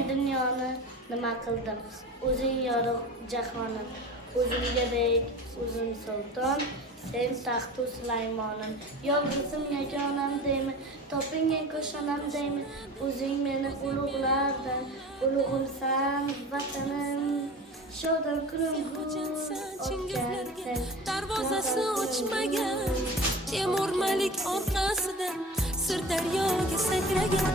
Men dunyoni nima qildim? O'zing yorug' jahonim, o'zingga bek, o'zim sulton, sen taxtu Sulaymonim. Yolg'izim yagonam deymi, topinga ko'shanam deymi, o'zing meni ulug'lardan, ulug'imsan vatanim. Shodon kunim chingizlarga darvozasi ochmagan, Temur Malik orqasidan Sirdaryoga sakragan.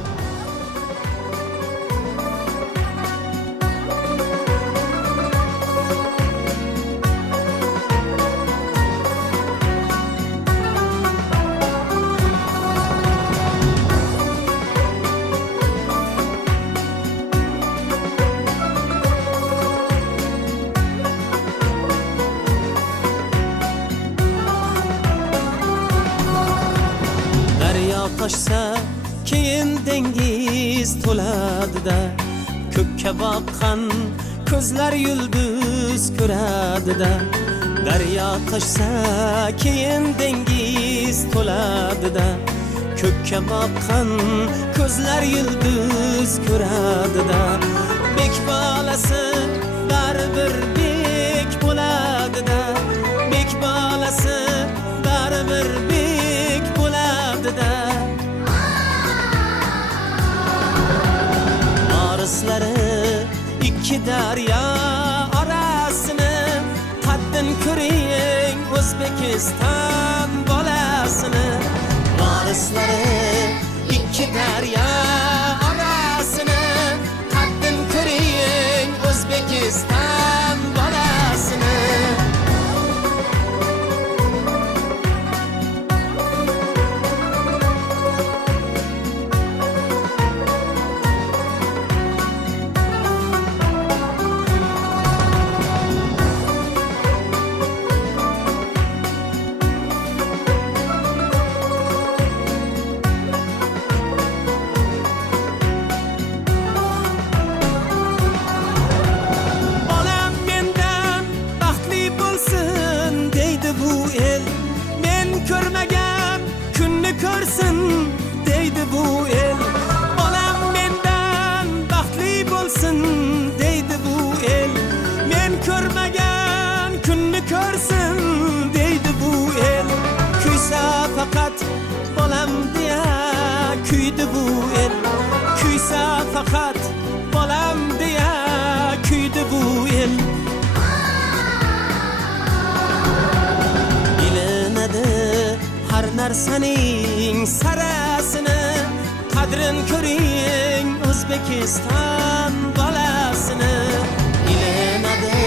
Toshsa keyin dengiz to'ladida, ko'kka boqqan ko'zlar yulduz ko'radida. Daryo toshsa keyin dengiz to'ladida, ko'kka boqqan ko'zlar yulduz ko'radida. Bek bolasi baribir bek bo'ladida, bek bolasi baribir bek bo'ladida. İki daryo orasini qaddin ko'ring O'zbekiston bolasini. Varislari ikki daryo orasini qaddin ko'ring O'zbekiston bolasini. Ko'rmagan kunni ko'rsin deydi bu el. Bolam mendan baxtli bo'lsin deydi bu el. Men ko'rmagan kunni ko'rsin deydi bu el. Kuysa faqat bolam deya kuydi bu el. Kuysa faqat bolam deya kuydi bu el. Har narsaning sarasini qadrin ko'ring O'zbekiston bolasini. Bilinadi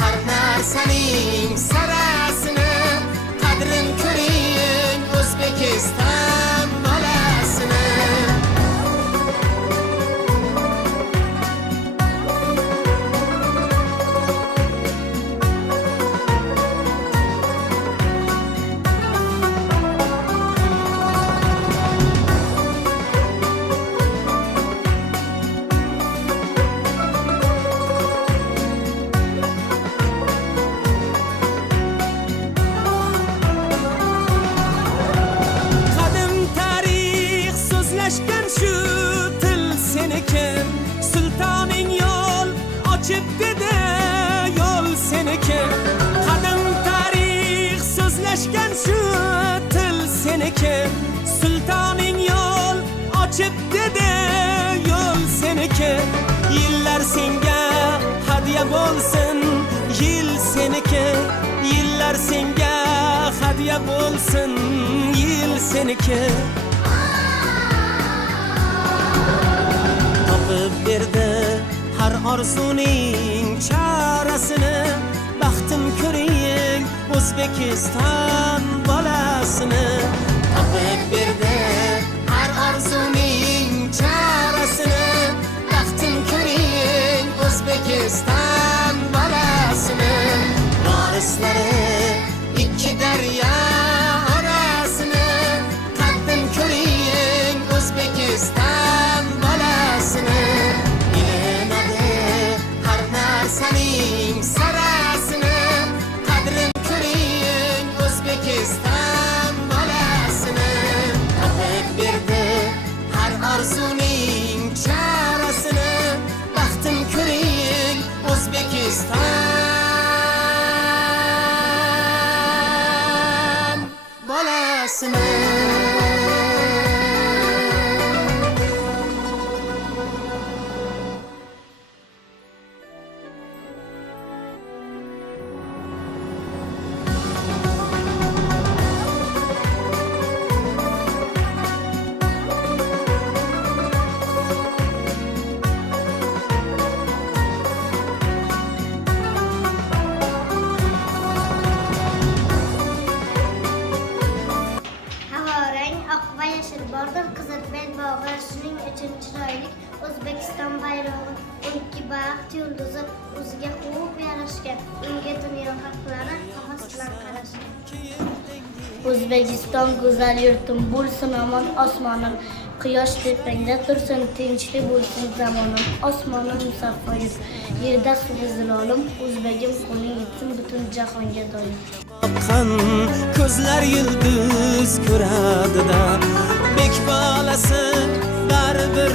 har narsaning sarasini qadrin ko'ring O'zbekiston bolasini. Shu til seniki, sultoning yo'l ochib dedi, yo'l seniki. Qadim tarix so'zlashgan shu til seniki, sultoning yo'l ochib dedi, yo'l seniki. Yillar senga hadya bo'lsin, yil seniki. Yillar senga hadya bo'lsin, yil seniki. Berdi har orzuning chorasini, baxtim ko'ring O'zbekiston bolasini. Topib berdi har orzuning chorasini, baxtim ko'ring O'zbekiston bolasini. Varislari ikki daryo orasini qaddim ko'ring O'zbekiston bolasini. Saning sarasini qadrin ko'ring O'zbekiston bolasini. Topib berdi har orzuning chorasini, O'zbekiston bolasini. Havorang oq va yashil bordir Qizilbel bog'i, shuning uchun chiroyli O'zbekiston bayrog'i. 12 baxt yulduzi o'ziga xo'p yarashgan, unga dunyo xalqlari havas bilan qarashgan. O'zbekiston go'zal yurtim, bo'lsin omon osmonim, quyosh tepangda tursin, tinchlik bo'lsin zamonim. Osmonim musaffo yurt, yerda suvi zilolim, o'zbegim qo'ling yetsin butun jahonga doim. Oqqan ko'zlar yulduz ko'radida, bek bolasi baribir